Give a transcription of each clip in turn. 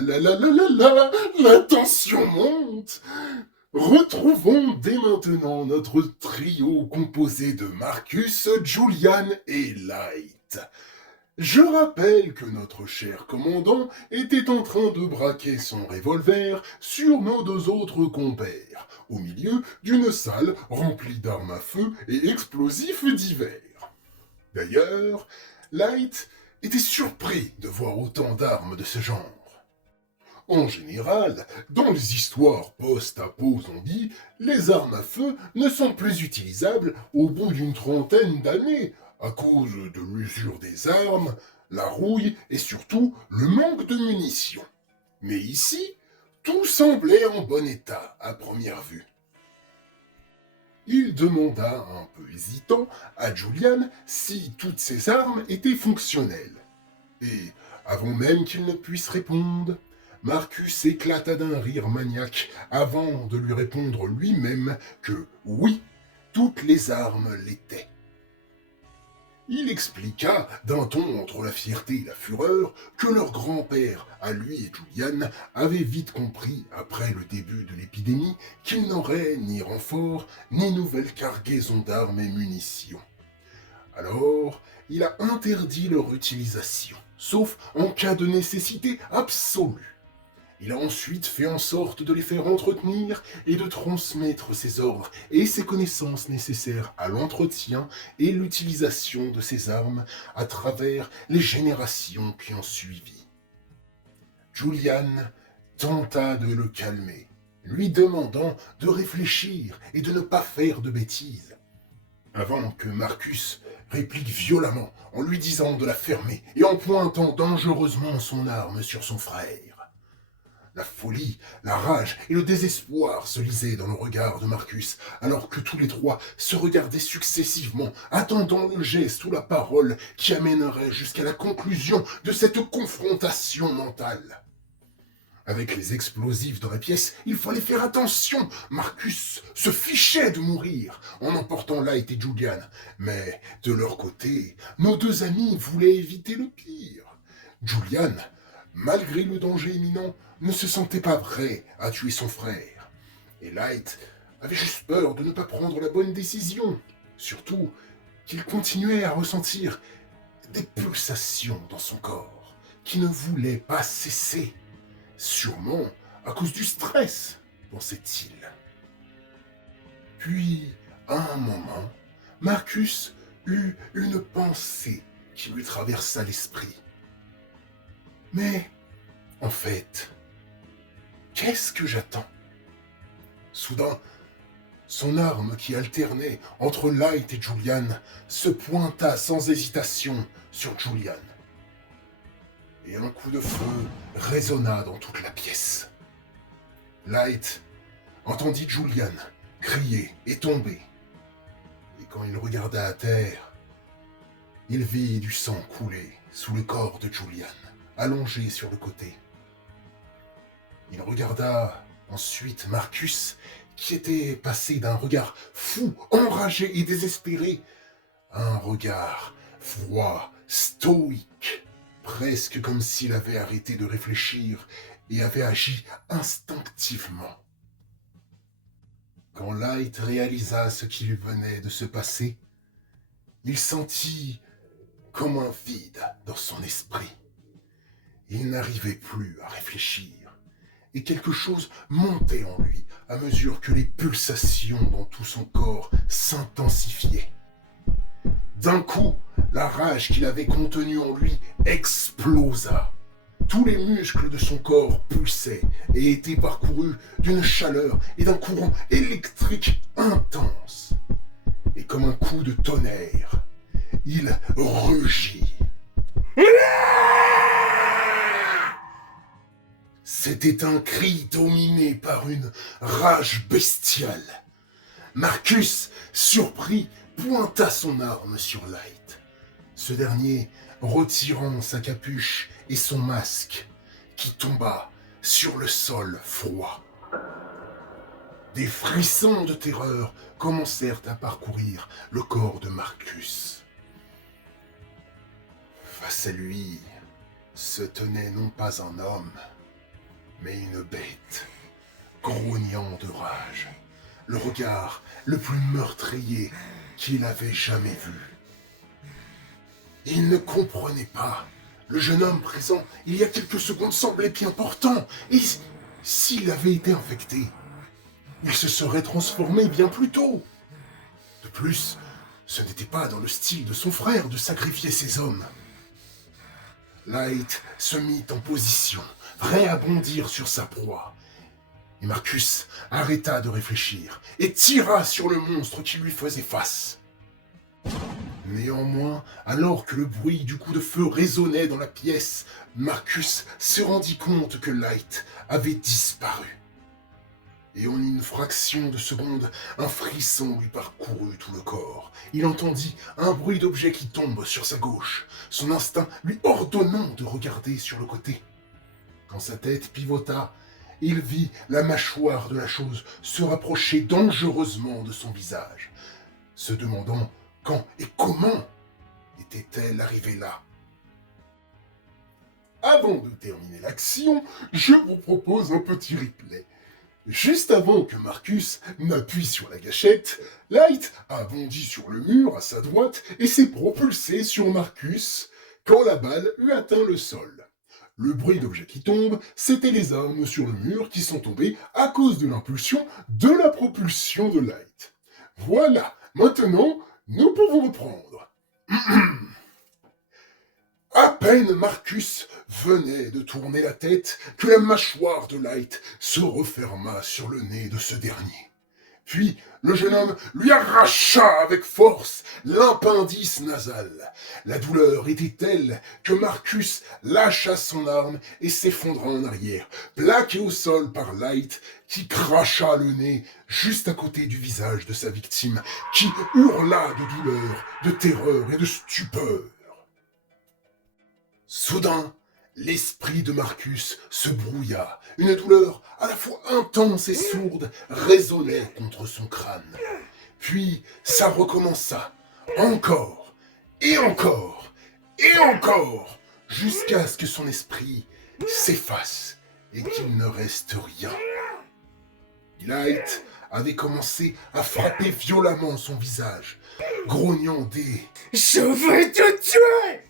La tension monte. Retrouvons dès maintenant notre trio composé de Marcus, Julian et Light. Je rappelle que notre cher commandant était en train de braquer son revolver sur nos deux autres compères, au milieu d'une salle remplie d'armes à feu et explosifs divers. D'ailleurs, Light était surpris de voir autant d'armes de ce genre. En général, dans les histoires post-apo zombies, les armes à feu ne sont plus utilisables au bout d'une trentaine d'années, à cause de l'usure des armes, la rouille et surtout le manque de munitions. Mais ici, tout semblait en bon état à première vue. Il demanda un peu hésitant à Julian si toutes ces armes étaient fonctionnelles. Et, avant même qu'il ne puisse répondre, Marcus éclata d'un rire maniaque avant de lui répondre lui-même que oui, toutes les armes l'étaient. Il expliqua d'un ton entre la fierté et la fureur que leur grand-père, à lui et Julian, avait vite compris, après le début de l'épidémie, qu'ils n'auraient ni renfort, ni nouvelle cargaison d'armes et munitions. Alors, il a interdit leur utilisation, sauf en cas de nécessité absolue. Il a ensuite fait en sorte de les faire entretenir et de transmettre ses ordres et ses connaissances nécessaires à l'entretien et l'utilisation de ces armes à travers les générations qui ont suivi. Julian tenta de le calmer, lui demandant de réfléchir et de ne pas faire de bêtises, avant que Marcus réplique violemment en lui disant de la fermer et en pointant dangereusement son arme sur son frère. La folie, la rage et le désespoir se lisaient dans le regard de Marcus, alors que tous les trois se regardaient successivement, attendant le geste ou la parole qui amènerait jusqu'à la conclusion de cette confrontation mentale. Avec les explosifs dans la pièce, il fallait faire attention. Marcus se fichait de mourir en emportant Light et Julian. Mais, de leur côté, nos deux amis voulaient éviter le pire. Julian, malgré le danger imminent, ne se sentait pas prêt à tuer son frère. Et Light avait juste peur de ne pas prendre la bonne décision. Surtout qu'il continuait à ressentir des pulsations dans son corps qui ne voulaient pas cesser. Sûrement à cause du stress, pensait-il. Puis, à un moment, Marcus eut une pensée qui lui traversa l'esprit. Mais, en fait, qu'est-ce que j'attends? Soudain, son arme qui alternait entre Light et Julian se pointa sans hésitation sur Julian. Et un coup de feu résonna dans toute la pièce. Light entendit Julian crier et tomber. Et quand il regarda à terre, il vit du sang couler sous le corps de Julian, allongé sur le côté. Il regarda ensuite Marcus, qui était passé d'un regard fou, enragé et désespéré, à un regard froid, stoïque, presque comme s'il avait arrêté de réfléchir et avait agi instinctivement. Quand Light réalisa ce qui lui venait de se passer, il sentit comme un vide dans son esprit. Il n'arrivait plus à réfléchir, et quelque chose montait en lui à mesure que les pulsations dans tout son corps s'intensifiaient. D'un coup, la rage qu'il avait contenue en lui explosa. Tous les muscles de son corps pulsaient et étaient parcourus d'une chaleur et d'un courant électrique intense. Et comme un coup de tonnerre, il rugit. C'était un cri dominé par une rage bestiale. Marcus, surpris, pointa son arme sur Light. Ce dernier retirant sa capuche et son masque, qui tomba sur le sol froid. Des frissons de terreur commencèrent à parcourir le corps de Marcus. Face à lui se tenait non pas un homme, mais une bête, grognant de rage, le regard le plus meurtrier qu'il avait jamais vu. Il ne comprenait pas. Le jeune homme présent, il y a quelques secondes, semblait bien portant, et s'il avait été infecté, il se serait transformé bien plus tôt. De plus, ce n'était pas dans le style de son frère de sacrifier ses hommes. Light se mit en position, prêt à bondir sur sa proie. Et Marcus arrêta de réfléchir et tira sur le monstre qui lui faisait face. Néanmoins, alors que le bruit du coup de feu résonnait dans la pièce, Marcus se rendit compte que Light avait disparu. Et en une fraction de seconde, un frisson lui parcourut tout le corps. Il entendit un bruit d'objet qui tombe sur sa gauche, son instinct lui ordonnant de regarder sur le côté. Quand sa tête pivota, il vit la mâchoire de la chose se rapprocher dangereusement de son visage, se demandant quand et comment était-elle arrivée là. Avant de terminer l'action, je vous propose un petit replay. Juste avant que Marcus n'appuie sur la gâchette, Light a bondi sur le mur à sa droite et s'est propulsé sur Marcus quand la balle eut atteint le sol. Le bruit d'objets qui tombent, c'était les armes sur le mur qui sont tombées à cause de l'impulsion de la propulsion de Light. Voilà, maintenant, nous pouvons reprendre. À peine Marcus venait de tourner la tête que la mâchoire de Light se referma sur le nez de ce dernier. Puis le jeune homme lui arracha avec force l'appendice nasal. La douleur était telle que Marcus lâcha son arme et s'effondra en arrière, plaqué au sol par Light qui cracha le nez juste à côté du visage de sa victime, qui hurla de douleur, de terreur et de stupeur. Soudain, l'esprit de Marcus se brouilla. Une douleur à la fois intense et sourde résonnait contre son crâne. Puis ça recommença, encore, et encore, et encore, jusqu'à ce que son esprit s'efface et qu'il ne reste rien. Light avait commencé à frapper violemment son visage, grognant des « Je vais te tuer !»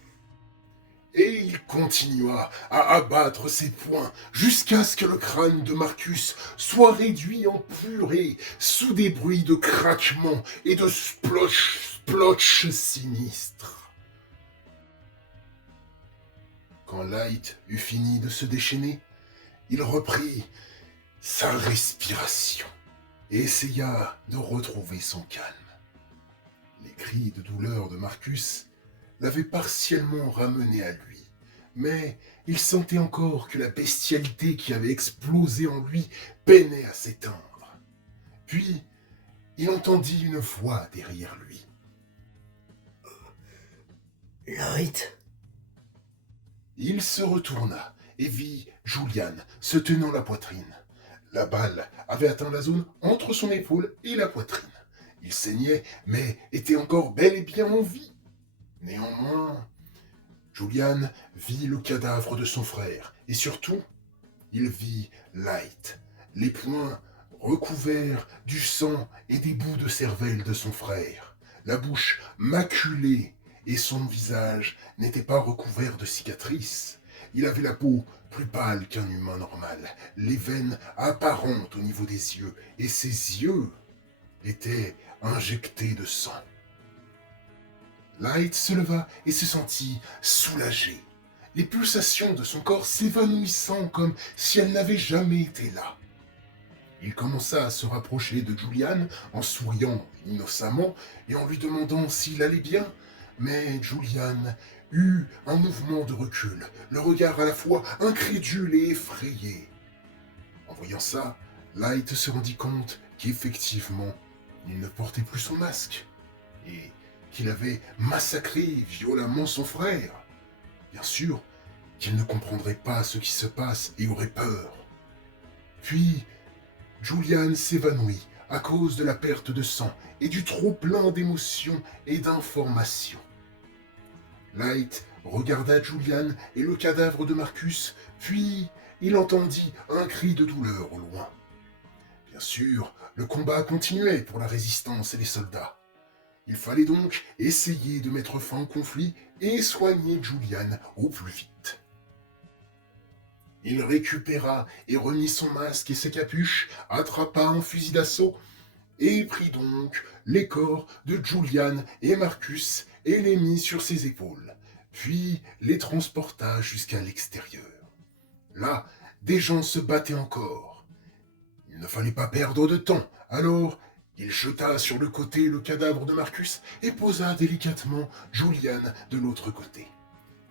Et il continua à abattre ses poings jusqu'à ce que le crâne de Marcus soit réduit en purée sous des bruits de craquements et de splotch sinistres. Quand Light eut fini de se déchaîner, il reprit sa respiration et essaya de retrouver son calme. Les cris de douleur de Marcus l'avait partiellement ramené à lui, mais il sentait encore que la bestialité qui avait explosé en lui peinait à s'éteindre. Puis, il entendit une voix derrière lui. « Light ?» Il se retourna et vit Julian se tenant la poitrine. La balle avait atteint la zone entre son épaule et la poitrine. Il saignait, mais était encore bel et bien en vie. Néanmoins, Julian vit le cadavre de son frère, et surtout, il vit Light, les poings recouverts du sang et des bouts de cervelle de son frère, la bouche maculée, et son visage n'était pas recouvert de cicatrices. Il avait la peau plus pâle qu'un humain normal, les veines apparentes au niveau des yeux, et ses yeux étaient injectés de sang. Light se leva et se sentit soulagé, les pulsations de son corps s'évanouissant comme si elles n'avaient jamais été là. Il commença à se rapprocher de Julian en souriant innocemment et en lui demandant s'il allait bien, mais Julian eut un mouvement de recul, le regard à la fois incrédule et effrayé. En voyant ça, Light se rendit compte qu'effectivement, il ne portait plus son masque et qu'il avait massacré violemment son frère. Bien sûr qu'il ne comprendrait pas ce qui se passe et aurait peur. Puis, Julian s'évanouit à cause de la perte de sang et du trop-plein d'émotions et d'informations. Light regarda Julian et le cadavre de Marcus, puis il entendit un cri de douleur au loin. Bien sûr, le combat continuait pour la résistance et les soldats. Il fallait donc essayer de mettre fin au conflit et soigner Julian au plus vite. Il récupéra et remit son masque et ses capuches, attrapa un fusil d'assaut et prit donc les corps de Julian et Marcus et les mit sur ses épaules, puis les transporta jusqu'à l'extérieur. Là, des gens se battaient encore. Il ne fallait pas perdre de temps, alors il jeta sur le côté le cadavre de Marcus et posa délicatement Julian de l'autre côté.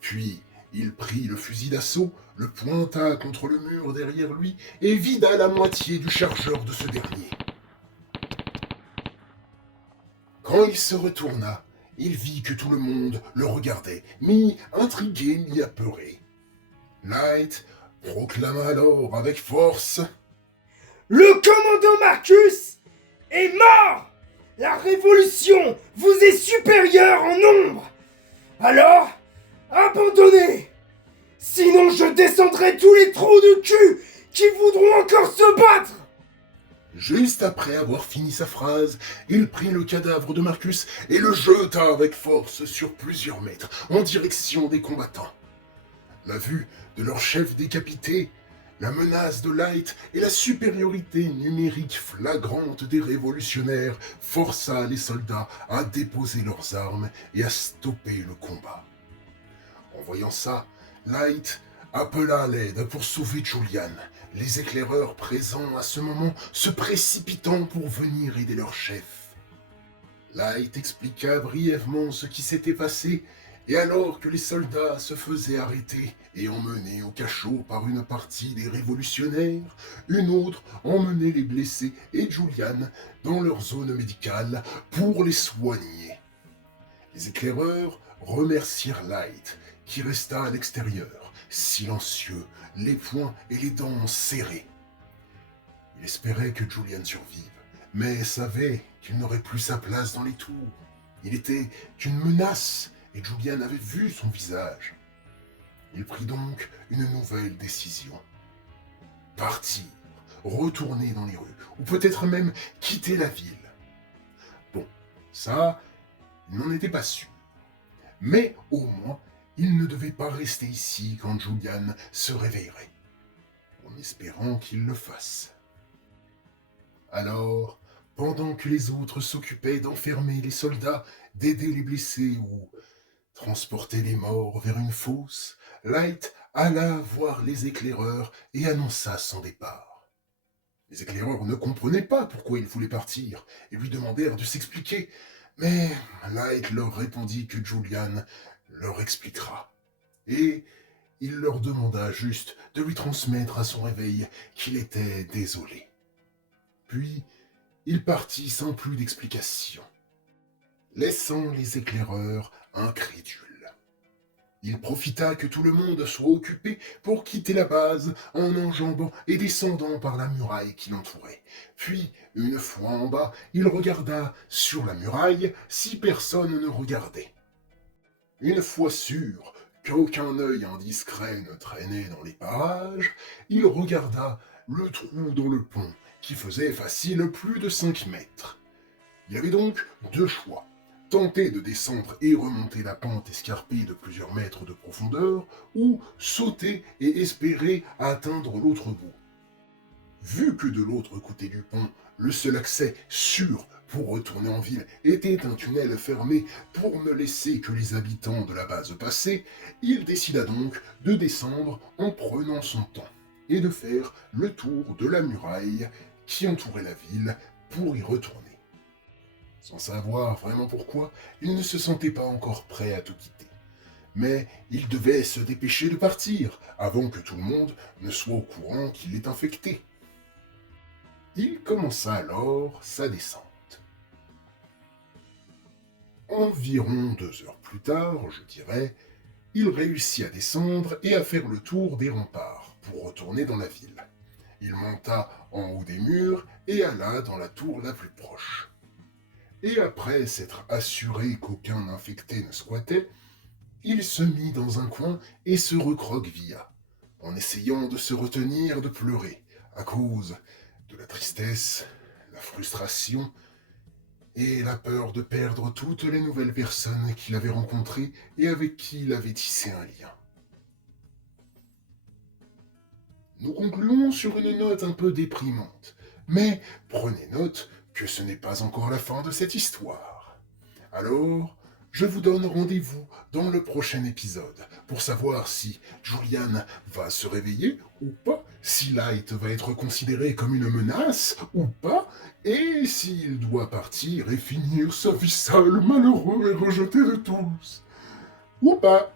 Puis il prit le fusil d'assaut, le pointa contre le mur derrière lui et vida la moitié du chargeur de ce dernier. Quand il se retourna, il vit que tout le monde le regardait, mi-intrigué, mi-apeuré. Light proclama alors avec force: Le commandant Marcus est mort! La révolution vous est supérieure en nombre! Alors, abandonnez! Sinon je descendrai tous les trous de cul qui voudront encore se battre! Juste après avoir fini sa phrase, il prit le cadavre de Marcus et le jeta avec force sur plusieurs mètres en direction des combattants. La vue de leur chef décapité, la menace de Light et la supériorité numérique flagrante des révolutionnaires força les soldats à déposer leurs armes et à stopper le combat. En voyant ça, Light appela à l'aide pour sauver Julian, les éclaireurs présents à ce moment se précipitant pour venir aider leur chef. Light expliqua brièvement ce qui s'était passé, et alors que les soldats se faisaient arrêter et emmener au cachot par une partie des révolutionnaires, une autre emmenait les blessés et Julian dans leur zone médicale pour les soigner. Les éclaireurs remercièrent Light, qui resta à l'extérieur, silencieux, les poings et les dents serrés. Il espérait que Julian survive, mais savait qu'il n'aurait plus sa place dans les tours. Il était qu'une menace, et Julian avait vu son visage. Il prit donc une nouvelle décision. Partir, retourner dans les rues, ou peut-être même quitter la ville. Bon, ça, il n'en était pas sûr. Mais au moins, il ne devait pas rester ici quand Julian se réveillerait, en espérant qu'il le fasse. Alors, pendant que les autres s'occupaient d'enfermer les soldats, d'aider les blessés ou transporter les morts vers une fosse, Light alla voir les éclaireurs et annonça son départ. Les éclaireurs ne comprenaient pas pourquoi il voulait partir et lui demandèrent de s'expliquer, mais Light leur répondit que Julian leur expliquera. Et il leur demanda juste de lui transmettre à son réveil qu'il était désolé. Puis, il partit sans plus d'explication, laissant les éclaireurs incrédules. Il profita que tout le monde soit occupé pour quitter la base en enjambant et descendant par la muraille qui l'entourait. Puis, une fois en bas, il regarda sur la muraille si personne ne regardait. Une fois sûr qu'aucun œil indiscret ne traînait dans les parages, il regarda le trou dans le pont qui faisait facile plus de 5 mètres. Il avait donc deux choix. Tenter de descendre et remonter la pente escarpée de plusieurs mètres de profondeur, ou sauter et espérer atteindre l'autre bout. Vu que de l'autre côté du pont, le seul accès sûr pour retourner en ville était un tunnel fermé pour ne laisser que les habitants de la base passer, il décida donc de descendre en prenant son temps et de faire le tour de la muraille qui entourait la ville pour y retourner. Sans savoir vraiment pourquoi, il ne se sentait pas encore prêt à tout quitter. Mais il devait se dépêcher de partir, avant que tout le monde ne soit au courant qu'il est infecté. Il commença alors sa descente. Environ 2 heures plus tard, je dirais, il réussit à descendre et à faire le tour des remparts pour retourner dans la ville. Il monta en haut des murs et alla dans la tour la plus proche. Et après s'être assuré qu'aucun infecté ne squattait, Il se mit dans un coin et se recroquevilla, en essayant de se retenir de pleurer, à cause de la tristesse, la frustration et la peur de perdre toutes les nouvelles personnes qu'il avait rencontrées et avec qui il avait tissé un lien. Nous concluons sur une note un peu déprimante, mais prenez note que ce n'est pas encore la fin de cette histoire. Alors, je vous donne rendez-vous dans le prochain épisode pour savoir si Julian va se réveiller ou pas, si Light va être considéré comme une menace ou pas, et s'il doit partir et finir sa vie seul, malheureux et rejeté de tous. Ou pas.